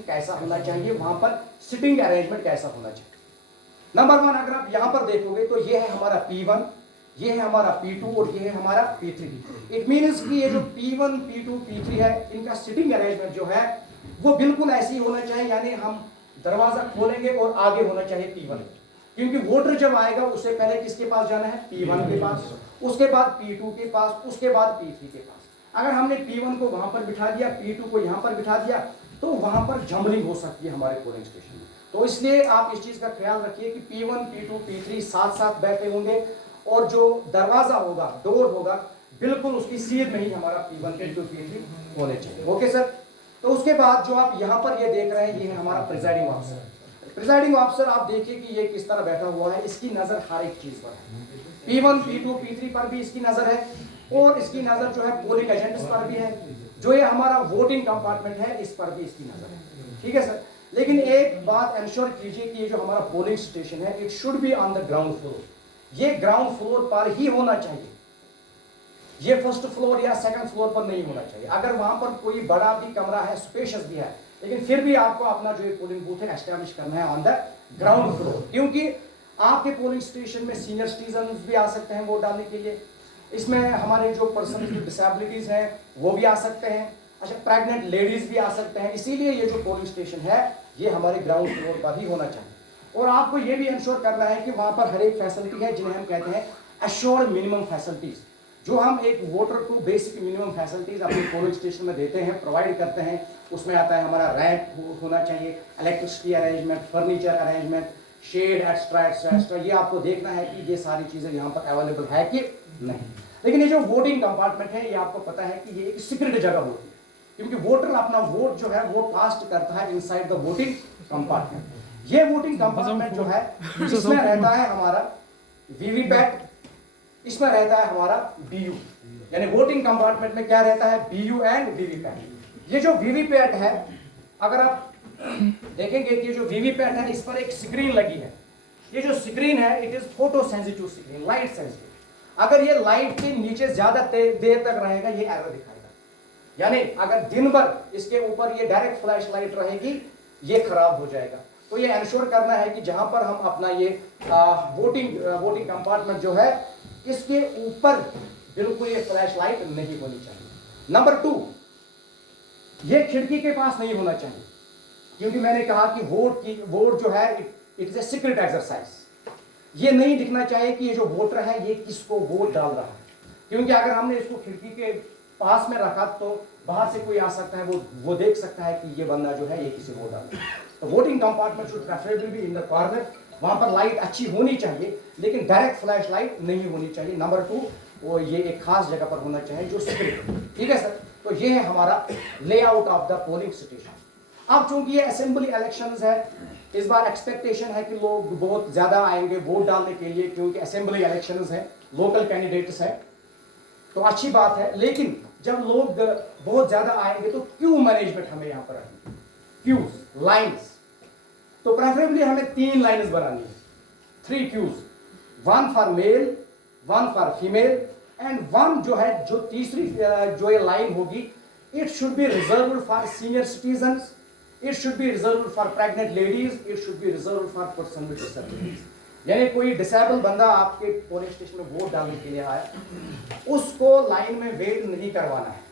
Station कैसा होना चाहिए, वहां पर सिटिंग अरेंजमेंट कैसा होना चाहिए। नंबर 1 अगर आप यहां पर देखोगे तो ये है हमारा P1, ये है हमारा P2 और ये है हमारा P3। इट मीन्स कि ये जो P1, P2, P3 है, इनका सिटिंग अरेंजमेंट जो है वो बिल्कुल ऐसी होना चाहिए, यानी हम दरवाजा खोलेंगे और आगे होना चाहिए P1, क्योंकि वोटर जब आएगा उससे पहले किसके पास जाना है, P1 के पास, उसके बाद P2 के पास, उसके बाद P3 के पास। अगर हमने P1 को वहां पर बिठा दिया, P2 को यहां पर बिठा दिया, तो वहां पर जम्बलिंग हो सकती है हमारे पोलिंग स्टेशन में। तो इसलिए आप इस चीज का ख्याल रखिए कि P1, P2, P3 साथ साथ बैठे होंगे और जो दरवाजा होगा, डोर होगा, बिल्कुल उसकी सीध में ही हमारा P1, P2, P3 होने चाहिए। Okay sir. तो उसके बाद जो आप यहाँ पर ये देख रहे हैं, ये है हमारा प्रिजाइडिंग ऑफिसर। प्रिजाइडिंग ऑफिसर आप देखिए कि ये किस तरह बैठा हुआ है, इसकी नजर हर एक चीज पर है। P1, P2, P3 पर भी इसकी नजर है और इसकी नजर जो है पोलिंग एजेंट्स पर भी है। जो ये हमारा वोटिंग कंपार्टमेंट है, इस पर भी इसकी नजर है। ठीक है सर। लेकिन एक बात इंश्योर कीजिए कि ये जो हमारा पोलिंग स्टेशन है, it should be on the ground floor. ये ग्राउंड फ्लोर पर ही होना चाहिए, ये फर्स्ट फ्लोर या सेकंड फ्लोर पर नहीं होना चाहिए। अगर वहां पर कोई बड़ा भी कमरा है, स्पेशियस भी है, लेकिन फिर भी आपको अपना जो पोलिंग बूथ है एस्टैब्लिश करना है ऑन द ग्राउंड फ्लोर, क्योंकि आपके पोलिंग स्टेशन में सीनियर सिटीजन भी आ सकते हैं वोट डालने के लिए। इसमें हमारे जो पर्सन जो डिसेबिलिटीज हैं वो भी आ सकते हैं। अच्छा, प्रेग्नेंट लेडीज भी आ सकते हैं। इसीलिए ये जो पोलिंग स्टेशन है ये हमारे ग्राउंड फ्लोर पर ही होना चाहिए। और आपको ये भी इंश्योर करना है कि वहां पर हर एक फैसिलिटी है जिन्हें हम कहते हैं एश्योर्ड मिनिमम फैसिलिटीज, जो हम एक वोटर को बेसिक मिनिमम फैसिलिटीज अपने पोलिंग स्टेशन में देते हैं, प्रोवाइड करते हैं। उसमें आता है हमारा रैंप होना चाहिए, electricity arrangement, furniture arrangement, shed, extra extra extra. ये आपको देखना है कि ये सारी चीजें यहाँ पर अवेलेबल है कि नहीं। लेकिन ये जो वोटिंग कंपार्टमेंट है, ये आपको पता है कि ये एक सीक्रेट जगह होती है, क्योंकि वोटर अपना वोट जो है वो कास्ट करता है इनसाइड द वोटिंग कंपार्टमेंट। ये वोटिंग कंपार्टमेंट जो है इसमें रहता है हमारा वीवीपैट, इसमें रहता है हमारा बीयू, यानी वोटिंग कंपार्टमेंट में क्या रहता है, बीयू एंड वीवीपैट। ये जो वीवीपैट है, अगर आप देखेंगे कि ये जो वीवीपैट है इस पर एक स्क्रीन लगी है। ये जो स्क्रीन है it is photo sensitive screen, light sensitive. अगर ये लाइट के नीचे ज्यादा देर तक रहेगा ये एरर दिखाएगा, यानी अगर दिन भर इसके ऊपर ये डायरेक्ट फ्लैश लाइट रहेगी ये खराब हो जाएगा। तो ये इंश्योर करना है कि जहां पर हम अपना ये वोटिंग कंपार्टमेंट जो है इसके ऊपर बिल्कुल ये फ्लैश लाइट नहीं होनी चाहिए। नंबर 2, ये खिड़की के पास नहीं होना चाहिए, क्योंकि मैंने कहा कि वोट जो है it is a secret exercise. ये नहीं दिखना चाहिए कि ये जो वोटर है ये किसको वोट डाल रहा है, क्योंकि अगर हमने इसको खिड़की के पास में रखा तो बाहर से कोई आ सकता है, वो देख सकता है कि ये बंदा जो है ये किसी वोट डाल रहा है। तो voting compartment should preferably be in the corner. वहां पर लाइट अच्छी होनी चाहिए लेकिन डायरेक्ट फ्लैश लाइट नहीं होनी चाहिए। नंबर 2, वो ये एक खास जगह पर होना चाहिए जो सीक्रेट। ठीक है सर। तो ये है हमारा layout of the polling station. अब चूंकि ये असेंबली इलेक्शंस है, इस बार एक्सपेक्टेशन है कि लोग बहुत ज्यादा आएंगे वोट डालने के लिए, क्योंकि असेंबली इलेक्शंस है, लोकल कैंडिडेट्स है, तो अच्छी बात है। लेकिन जब लोग बहुत ज्यादा आएंगे तो क्यू मैनेजमेंट हमें यहाँ पर रखनी है, क्यूज, लाइन्स। तो प्रेफरेबली हमें 3 लाइन्स बनानी है, 3 queues, 1 for male, 1 for female and 1 जो है जो तीसरी जो ये लाइन होगी it should be reserved for senior citizens, it should be reserved for pregnant ladies, it should be reserved for person with disabilities. यानी कोई डिसेबल बंदा आपके पोलिंग स्टेशन में वोट डालने के लिए आया, उसको लाइन में वेट नहीं करवाना है।